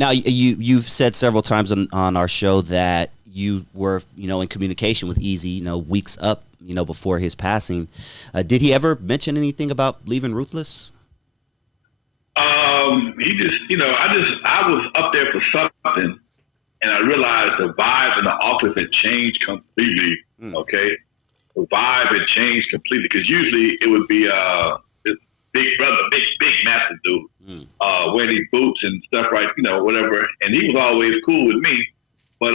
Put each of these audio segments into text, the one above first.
Now, you've said several times on our show that you were, in communication with EAZY, weeks up, before his passing. Did he ever mention anything about leaving Ruthless? He just, I was up there for something, and I realized the vibe in the office had changed completely. Okay, the vibe had changed completely because usually it would be this big brother, big massive dude, wearing these boots and stuff, right? Whatever. And he was always cool with me, but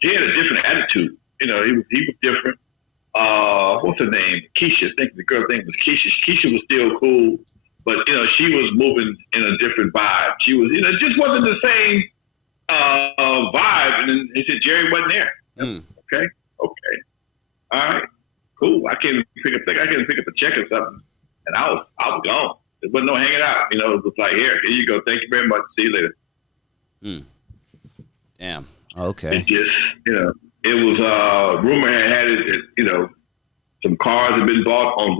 he had a different attitude. He was different. What's her name? Keisha. I think the girl's name was Keisha. Keisha was still cool, but she was moving in a different vibe. She was, it just wasn't the same vibe. And then he said Jerry wasn't there. Okay, all right, cool. I can't pick up a check or something, and I was gone. There wasn't no hanging out. It was like, here you go. Thank you very much. See you later. Damn. Okay. It just, it was rumor had it, some cars had been bought on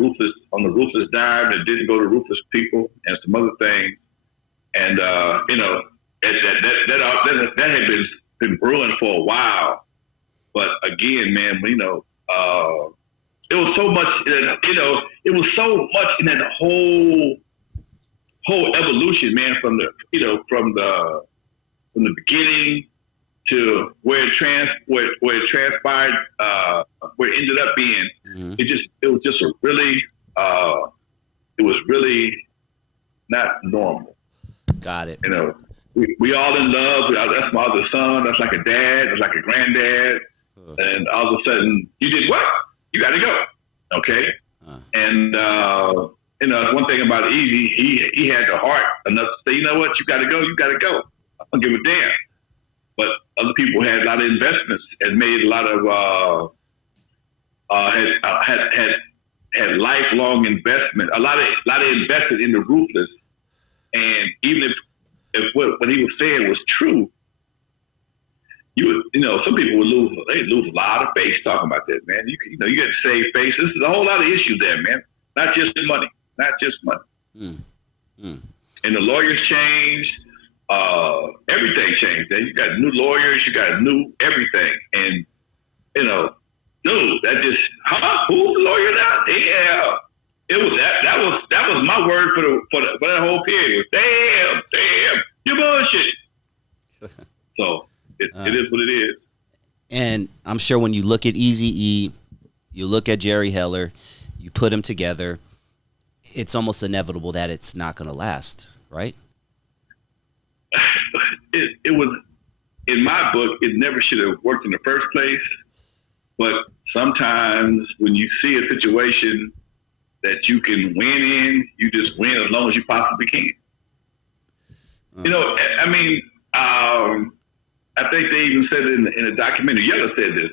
the Ruthless dime that didn't go to Ruthless people and some other things. And, that had been brewing for a while. But again, man, it was so much, it was so much in that whole evolution, man, from the beginning to where it transpired, where it ended up being. It was just it was really not normal. Got it. We all in love. That's my other son. That's like a dad. That's like a granddad. And all of a sudden, you did what? You got to go. Okay. And one thing about EAZY, he had the heart enough to say, you know what? You got to go. You got to go. I don't give a damn. But other people had a lot of investments and made a lot of had lifelong investment. A lot of invested in the Ruthless. And even if what he was saying was true, some people would lose a lot of face talking about that, man. You got to save face. This is a whole lot of issues there, man. Not just money. And the lawyers changed. Everything changed. You got new lawyers. You got new everything. And dude, that just who's the lawyer now? Yeah, it was that was my word for that whole period. Damn, you bullshit. So it is what it is. And I'm sure when you look at EAZY, you look at Jerry Heller, you put them together, it's almost inevitable that it's not going to last, right? It was, in my book, it never should have worked in the first place. But sometimes when you see a situation that you can win in, you just win as long as you possibly can. I think they even said it in a documentary. Yella said this.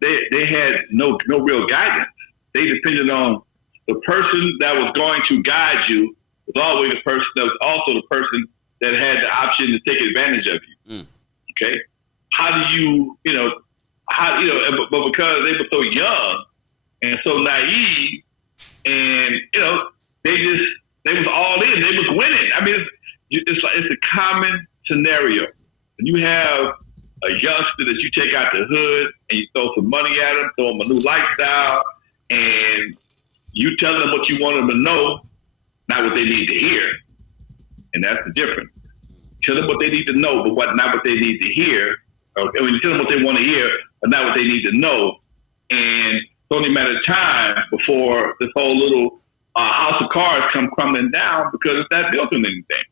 They had no real guidance. They depended on the person that was going to guide you was always the person that was also the person that had the option to take advantage of you. Okay, how do you, but because they were so young and so naive, and they was all in, they was winning. I mean, it's a common scenario. When you have a youngster that you take out the hood and you throw some money at them, throw them a new lifestyle, and you tell them what you want them to know, not what they need to hear. And that's the difference. Tell them what they need to know, but not what they need to hear. Okay? I mean, tell them what they want to hear, but not what they need to know. And it's only a matter of time before this whole little house of cards come crumbling down because it's not built on anything.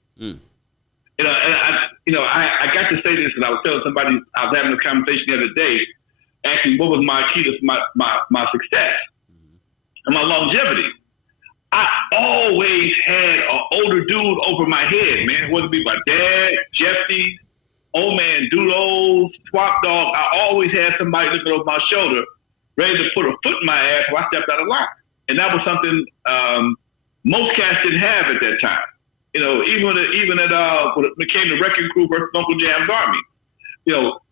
And I got to say this, and I was telling somebody, I was having a conversation the other day, asking what was my key to my success and my longevity. I always had an older dude over my head, man. Whether it be my dad, Jeffy, old man Doodles, Swamp Dog, I always had somebody looking over my shoulder, ready to put a foot in my ass when I stepped out of line. And that was something most cats didn't have at that time. Even at when it became the Wrecking Crew versus Uncle Jam's Army,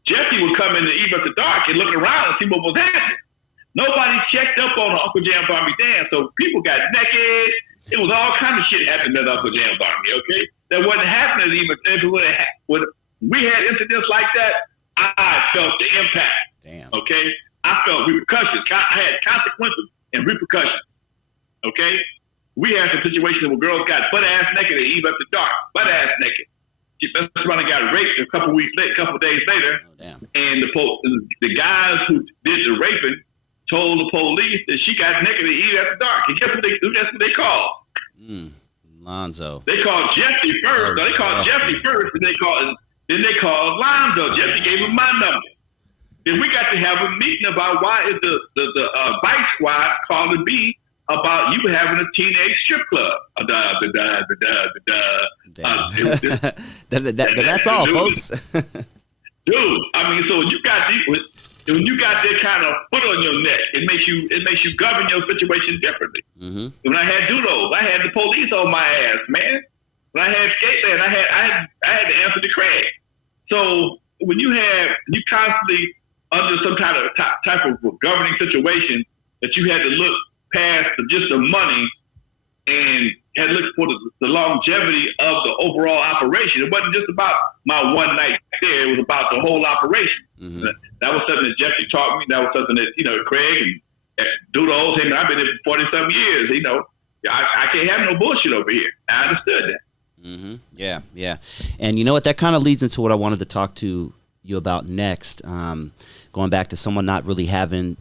Jeffy would come in the eve after dark and look around and see what was happening. Nobody checked up on Uncle Jam's Army dance, so people got naked. It was all kind of shit happening at Uncle Jam's Army, okay? that wasn't happening even if it would have when we had incidents like that. I felt the impact. Damn. Okay, I felt repercussions. I had consequences and repercussions. Okay, we had some situations where girls got butt ass naked at eve after dark, butt ass naked. That's when I got raped a couple days later, and the guys who did the raping told the police that she got naked at eve after dark. And guess what they called? Lonzo. They called Jesse first. They called Jesse first, and then they called Lonzo. Jesse gave him my number. Then we got to have a meeting about why is the bike squad calling me about you having a teenage strip club. That's all, folks. Dude, I mean, so when you got that kind of foot on your neck, it makes you govern your situation differently. Mm-hmm. When I had doodles, I had the police on my ass, man. When I had skateboard, I had to answer to Craig. So when you constantly under some kind of type of governing situation that you had to look past just the money and had to look for the longevity of the overall operation. It wasn't just about my one night there. It was about the whole operation. Mm-hmm. That was something that Jeffrey taught me. That was something that, Craig and Doodles, hey, man, I've been there for 40-some years. I can't have no bullshit over here. I understood that. Mm-hmm. Yeah, yeah. And you know what? That kind of leads into what I wanted to talk to you about next. Going back to someone not really having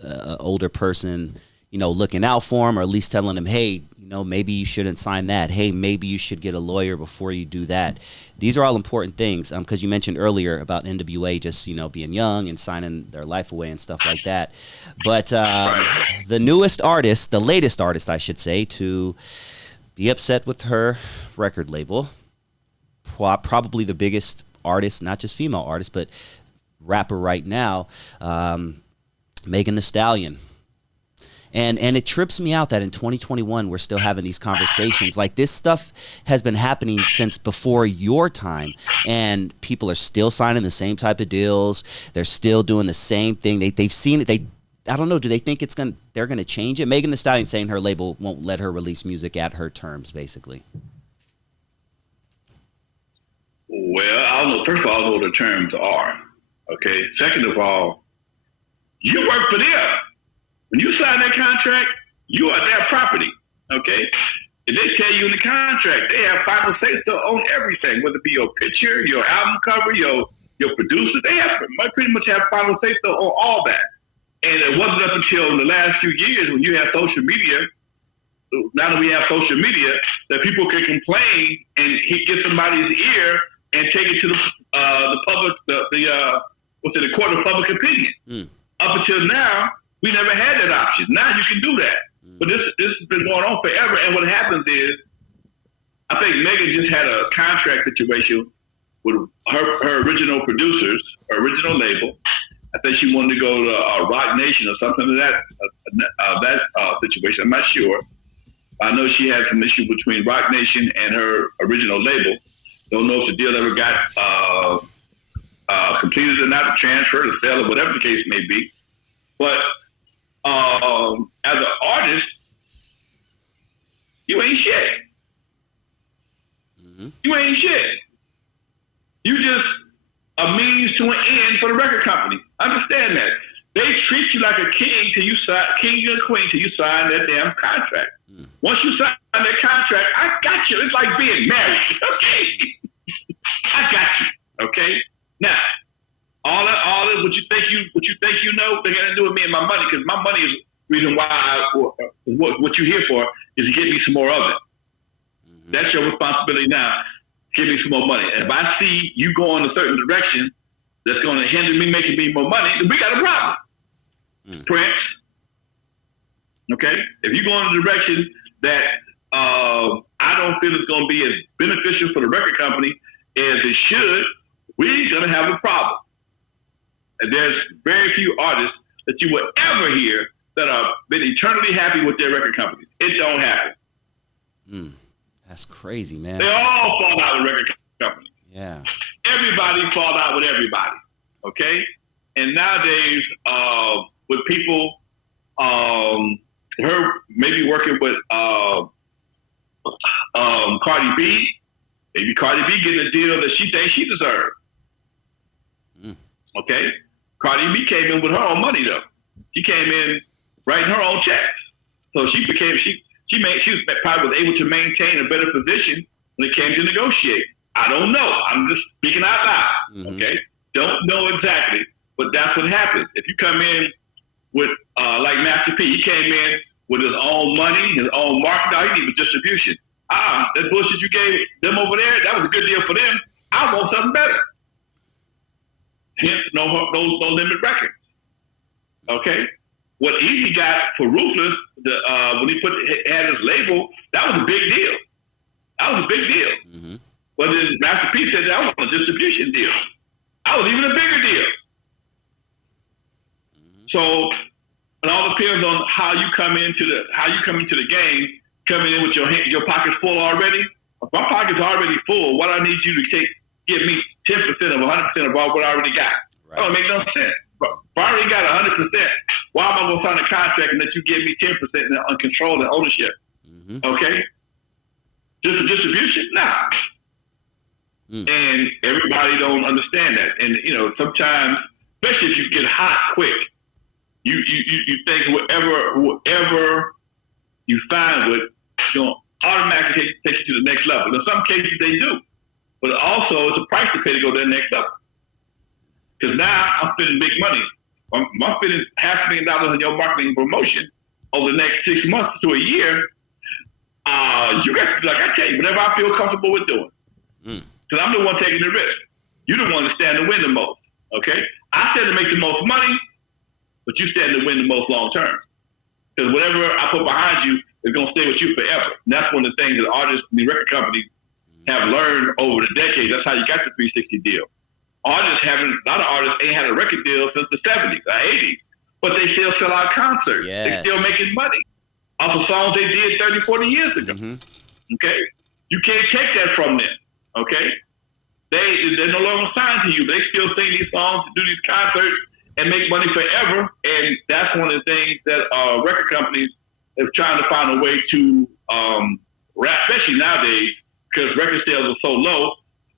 an older person, looking out for him, or at least telling him, hey, maybe you shouldn't sign that. Hey, maybe you should get a lawyer before you do that. These are all important things, because you mentioned earlier about N.W.A. just, being young and signing their life away and stuff like that. But the latest artist, I should say, to be upset with her record label, probably the biggest artist, not just female artist, but rapper right now, Megan Thee Stallion. And it trips me out that in 2021 we're still having these conversations. Like, this stuff has been happening since before your time, and people are still signing the same type of deals. They're still doing the same thing. They've seen it. I don't know. Do they think they're gonna change it? Megan Thee Stallion saying her label won't let her release music at her terms, basically. Well, I don't know. First of all, I don't know what the terms are. Okay. Second of all, you work for them. When you sign that contract, you are their property, okay? And they tell you in the contract, they have final say-so on everything, whether it be your picture, your album cover, your producer. They pretty much have final say-so on all that. And it wasn't up until in the last few years when you have social media, now that we have social media, that people can complain and get somebody's ear and take it to the public, the court of public opinion. Up until now, we never had that option. Now you can do that. But this has been going on forever. And what happens is, I think Megan just had a contract situation with her original producers, her original label. I think she wanted to go to Rock Nation or something of that situation. I'm not sure. I know she had some issue between Rock Nation and her original label. Don't know if the deal ever got completed or not, transferred or sale or whatever the case may be. But as an artist, you ain't shit. Mm-hmm. You ain't shit. You just a means to an end for the record company. Understand that. They treat you like a king till you sign, king or queen till you sign that damn contract. Once you sign that contract, I got you. It's like being married. Okay. I got you. Okay. Now, all that what you think you know, they're gonna do with me and my money, because my money is the reason why what you're here for is to get me some more of it. Mm-hmm. That's your responsibility now. Give me some more money. And if I see you go in a certain direction that's gonna hinder me making me more money, then we got a problem. Prince. Okay? If you go in a direction that I don't feel is gonna be as beneficial for the record company as it should, we're gonna have a problem. And there's very few artists that you will ever hear that are been eternally happy with their record companies. It don't happen. That's crazy, man. They all fall out with record companies. Yeah. Everybody fall out with everybody. Okay? And nowadays, with people, her maybe working with Cardi B, Maybe Cardi B getting a deal that she thinks she deserves. Okay? Cardi B came in with her own money though. She came in writing her own checks. So she was probably was able to maintain a better position when it came to negotiate. I don't know. I'm just speaking out loud. Okay? Don't know exactly, but that's what happens. If you come in with like Master P, he came in with his own money, his own market. Now he needs distribution. That bullshit you gave them over there, that was a good deal for them. I want something better. Hence, no limit records. Okay? What EAZY got for Ruthless, when he had his label, that was a big deal. That was a big deal. But then Master P said that was a distribution deal. That was even a bigger deal. So it all depends on how you come into the game, coming in with your pockets full already. If my pocket's already full, what I need you to give me 10% of 100% of what I already got. Right. That don't make no sense. If I already got 100%, why am I going to sign a contract and let you give me 10% on control and ownership? Okay? Just for distribution? Nah. And everybody don't understand that. And, sometimes, especially if you get hot quick, you think whoever you find with, automatically take you to the next level. In some cases, they do. But also, it's a price to pay to go to the next level. Because now I'm spending big money. I'm spending $500,000 on your marketing and promotion over the next 6 months to a year. You got, like I tell you, whatever I feel comfortable with doing. Because I'm the one taking the risk. You're the one that stand to win the most. Okay? I stand to make the most money, but you stand to win the most long term. Because whatever I put behind you is going to stay with you forever. And that's one of the things that artists and the record companies have learned over the decades. That's how you got the 360 deal. A lot of artists ain't had a record deal since the 70s or 80s, but they still sell out concerts. Yes. They're still making money off of songs they did 30, 40 years ago. Okay? You can't take that from them. Okay? They're no longer signed to you. They still sing these songs, do these concerts, and make money forever. And that's one of the things that record companies are trying to find a way to rap, especially nowadays, because record sales are so low.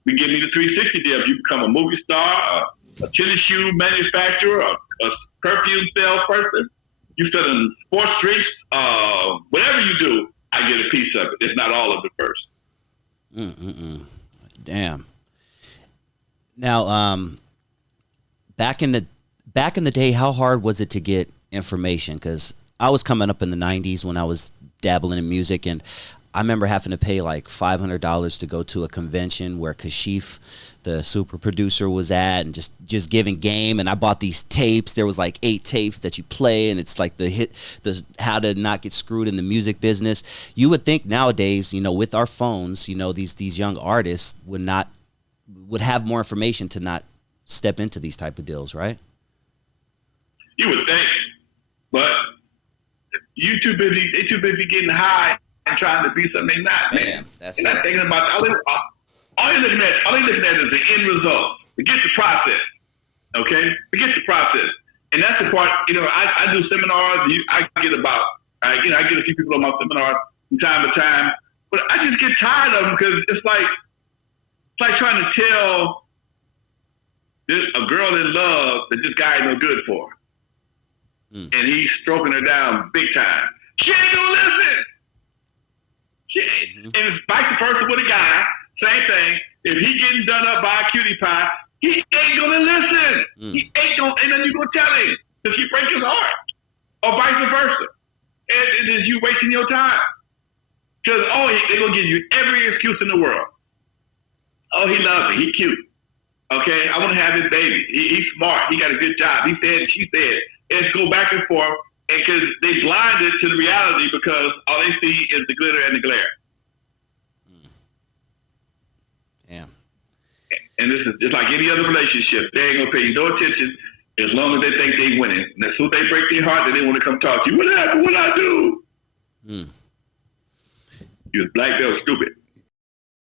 We give you the 360 deal. If you become a movie star, a tennis shoe manufacturer, a perfume salesperson, you sell in sports drinks, whatever you do, I get a piece of it. It's not all of it first. Damn. Now, back in the day, how hard was it to get information? Because I was coming up in the 90s when I was dabbling in music, and I remember having to pay like $500 to go to a convention where Kashif, the super producer, was at, and just giving game. And I bought these tapes. There was like 8 tapes that you play, and it's like the how to not get screwed in the music business. You would think nowadays, with our phones, these young artists would have more information to not step into these type of deals, right? You would think, but they too busy getting high and trying to be something they're not. Man, that's not thinking about all you're looking at is the end result. Forget the process. Okay? Forget the process. And that's the part, I do seminars. I get I get a few people on my seminars from time to time, but I just get tired of them because it's like trying to tell a girl in love that this guy ain't no good for her. And he's stroking her down big time. She ain't gonna listen. And it's vice versa with a guy, same thing. If he getting done up by a cutie pie, he ain't gonna listen. He ain't nothing you gonna tell him because you break his heart, or vice versa. And it is you wasting your time because they're gonna give you every excuse in the world. Oh, he loves me. He cute. Okay, I want to have his baby. He's smart. He got a good job. He said, she said. And it's go back and forth, and because they blinded to the reality because all they see is the glitter and the glare. Damn. And this is just like any other relationship. They ain't gonna pay you no attention as long as they think they winning. And as soon as they break their heart, then they want to come talk to you. What happened? What I do? You was black belt stupid.